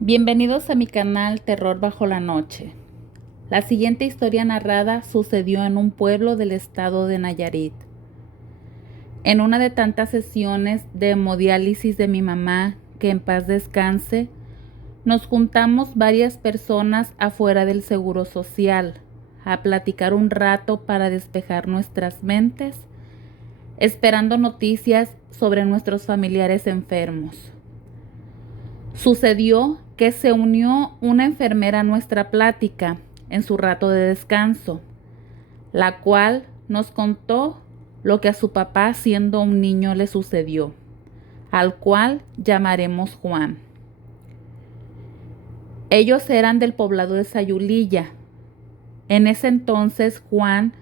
Bienvenidos a mi canal Terror bajo la noche. La siguiente historia narrada sucedió en un pueblo del estado de Nayarit. En una de tantas sesiones de hemodiálisis de mi mamá, que en paz descanse, nos juntamos varias personas afuera del Seguro Social a platicar un rato para despejar nuestras mentes, esperando noticias sobre nuestros familiares enfermos. Sucedió que se unió una enfermera a nuestra plática en su rato de descanso, la cual nos contó lo que a su papá siendo un niño le sucedió, al cual llamaremos Juan. Ellos eran del poblado de Sayulilla. En ese entonces Juan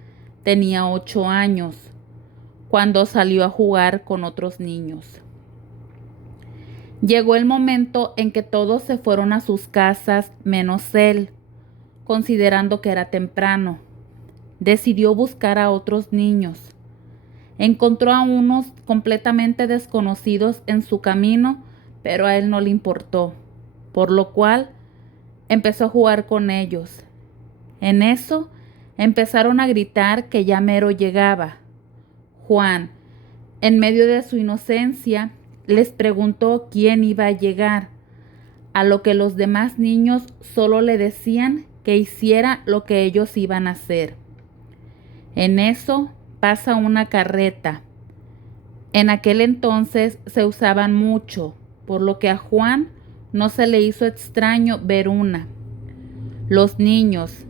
tenía 8 años, cuando salió a jugar con otros niños. Llegó el momento en que todos se fueron a sus casas menos él, considerando que era temprano. Decidió buscar a otros niños. Encontró a unos completamente desconocidos en su camino, pero a él no le importó, por lo cual empezó a jugar con ellos. En eso empezaron a gritar que ya mero llegaba. Juan, en medio de su inocencia, les preguntó quién iba a llegar, a lo que los demás niños solo le decían que hiciera lo que ellos iban a hacer. En eso pasa una carreta. En aquel entonces se usaban mucho, por lo que a Juan no se le hizo extraño ver una. Los niños,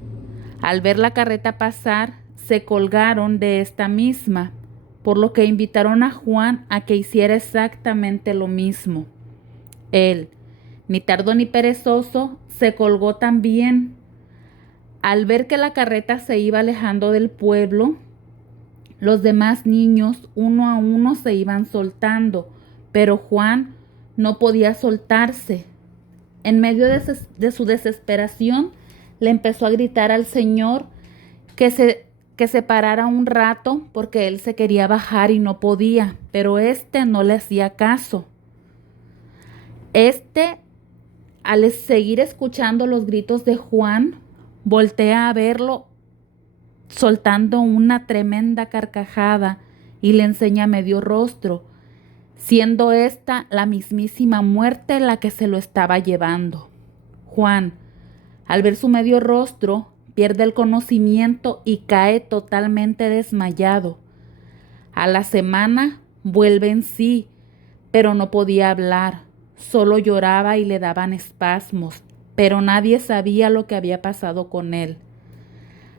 al ver la carreta pasar, se colgaron de esta misma, por lo que invitaron a Juan a que hiciera exactamente lo mismo. Él, ni tardo ni perezoso, se colgó también. Al ver que la carreta se iba alejando del pueblo, los demás niños uno a uno se iban soltando, pero Juan no podía soltarse. En medio de su desesperación, le empezó a gritar al Señor que se parara un rato porque él se quería bajar y no podía, pero no le hacía caso. Al seguir escuchando los gritos de Juan, voltea a verlo soltando una tremenda carcajada y le enseña medio rostro, siendo esta la mismísima muerte la que se lo estaba llevando. Juan, al ver su medio rostro, pierde el conocimiento y cae totalmente desmayado. A la semana vuelve en sí, pero no podía hablar, solo lloraba y le daban espasmos, pero nadie sabía lo que había pasado con él.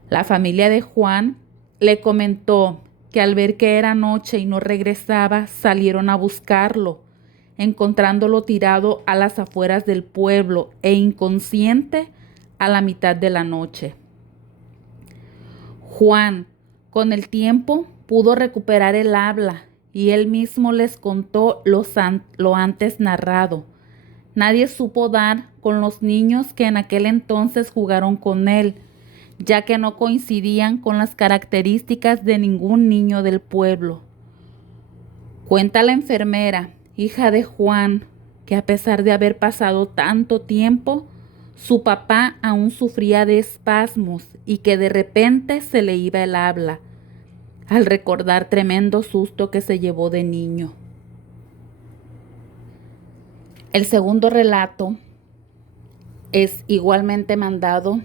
La familia de Juan le comentó que al ver que era noche y no regresaba, salieron a buscarlo, encontrándolo tirado a las afueras del pueblo e inconsciente a la mitad de la noche. Juan, con el tiempo, pudo recuperar el habla y él mismo les contó lo antes narrado. Nadie supo dar con los niños que en aquel entonces jugaron con él, ya que no coincidían con las características de ningún niño del pueblo. Cuenta la enfermera, hija de Juan, que a pesar de haber pasado tanto tiempo, su papá aún sufría de espasmos y que de repente se le iba el habla, al recordar tremendo susto que se llevó de niño. El segundo relato es igualmente mandado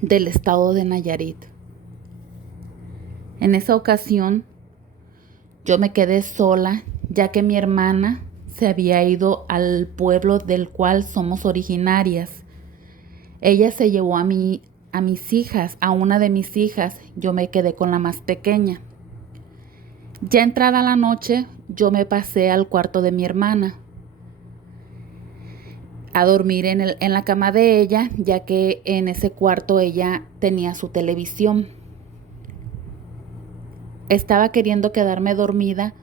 del estado de Nayarit. En esa ocasión yo me quedé sola, ya que mi hermana se había ido al pueblo del cual somos originarias. Ella se llevó a mis hijas, a una de mis hijas. Yo me quedé con la más pequeña. Ya entrada la noche, yo me pasé al cuarto de mi hermana a dormir en la cama de ella, ya que en ese cuarto ella tenía su televisión. Estaba queriendo quedarme dormida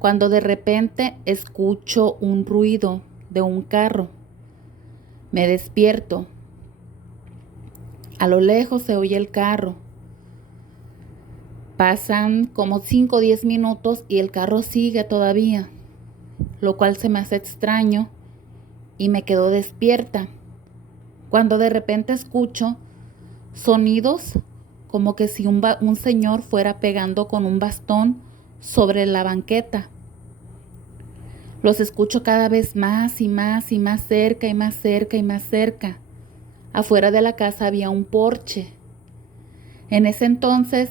cuando de repente escucho un ruido de un carro. Me despierto. A lo lejos se oye el carro. Pasan como 5 o 10 minutos y el carro sigue todavía, lo cual se me hace extraño y me quedo despierta, cuando de repente escucho sonidos como que si un señor fuera pegando con un bastón sobre la banqueta. Los escucho cada vez más y más y más cerca y más cerca y más cerca. Afuera de la casa había un porche. En ese entonces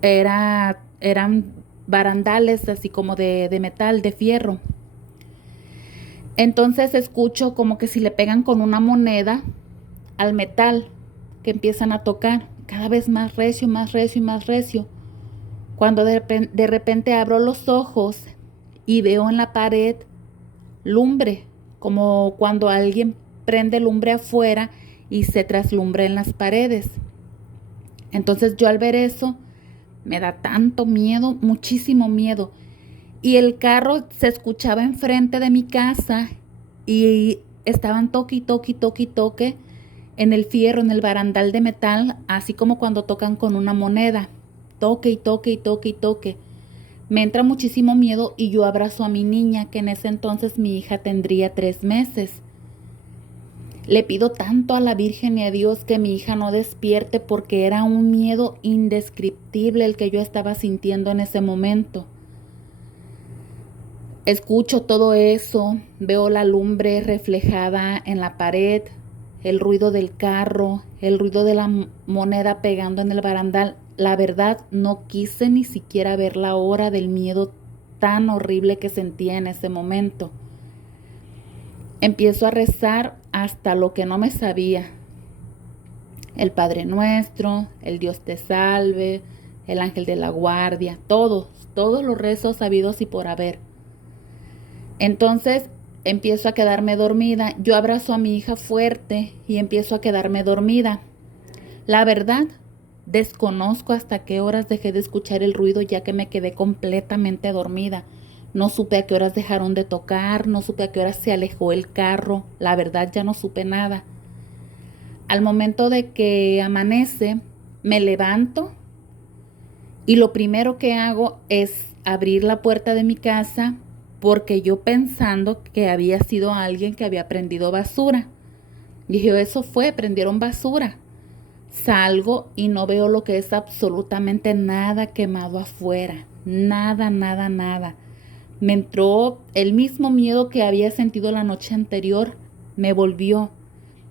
eran barandales así como de metal, de fierro. Entonces escucho como que si le pegan con una moneda al metal, que empiezan a tocar cada vez más recio, más recio y más recio. Cuando de repente abro los ojos y veo en la pared lumbre, como cuando alguien prende lumbre afuera y se traslumbra en las paredes. Entonces yo al ver eso me da tanto miedo, muchísimo miedo. Y el carro se escuchaba enfrente de mi casa y estaban toque y toque y toque y toque en el fierro, en el barandal de metal, así como cuando tocan con una moneda. Toque y toque y toque y toque. Me entra muchísimo miedo y yo abrazo a mi niña, que en ese entonces mi hija tendría 3 meses. Le pido tanto a la Virgen y a Dios que mi hija no despierte, porque era un miedo indescriptible el que yo estaba sintiendo en ese momento. Escucho todo eso, veo la lumbre reflejada en la pared, el ruido del carro, el ruido de la moneda pegando en el barandal. La verdad, no quise ni siquiera ver la hora del miedo tan horrible que sentía en ese momento. Empiezo a rezar hasta lo que no me sabía. El Padre Nuestro, el Dios te salve, el Ángel de la Guardia, todos los rezos habidos y por haber. Entonces empiezo a quedarme dormida. Yo abrazo a mi hija fuerte y empiezo a quedarme dormida. La verdad, desconozco hasta qué horas dejé de escuchar el ruido, ya que me quedé completamente dormida. No supe a qué horas dejaron de tocar, no supe a qué horas se alejó el carro. La verdad, ya no supe nada. Al momento de que amanece, me levanto y lo primero que hago es abrir la puerta de mi casa, porque yo pensando que había sido alguien que había prendido basura. Dije, eso fue, prendieron basura. Salgo y no veo lo que es absolutamente nada quemado afuera. Nada, nada, nada. Me entró el mismo miedo que había sentido la noche anterior. Me volvió,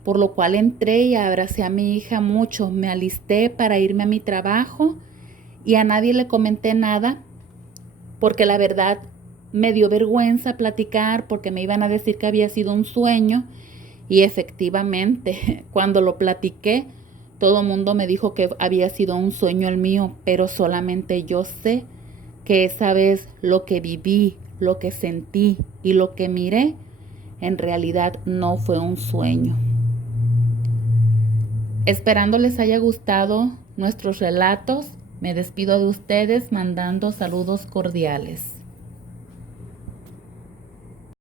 por lo cual entré y abracé a mi hija mucho. Me alisté para irme a mi trabajo y a nadie le comenté nada, porque la verdad me dio vergüenza platicar, porque me iban a decir que había sido un sueño. Y efectivamente, cuando lo platiqué, todo el mundo me dijo que había sido un sueño el mío, pero solamente yo sé que esa vez lo que viví, lo que sentí y lo que miré, en realidad no fue un sueño. Esperando les haya gustado nuestros relatos, me despido de ustedes mandando saludos cordiales.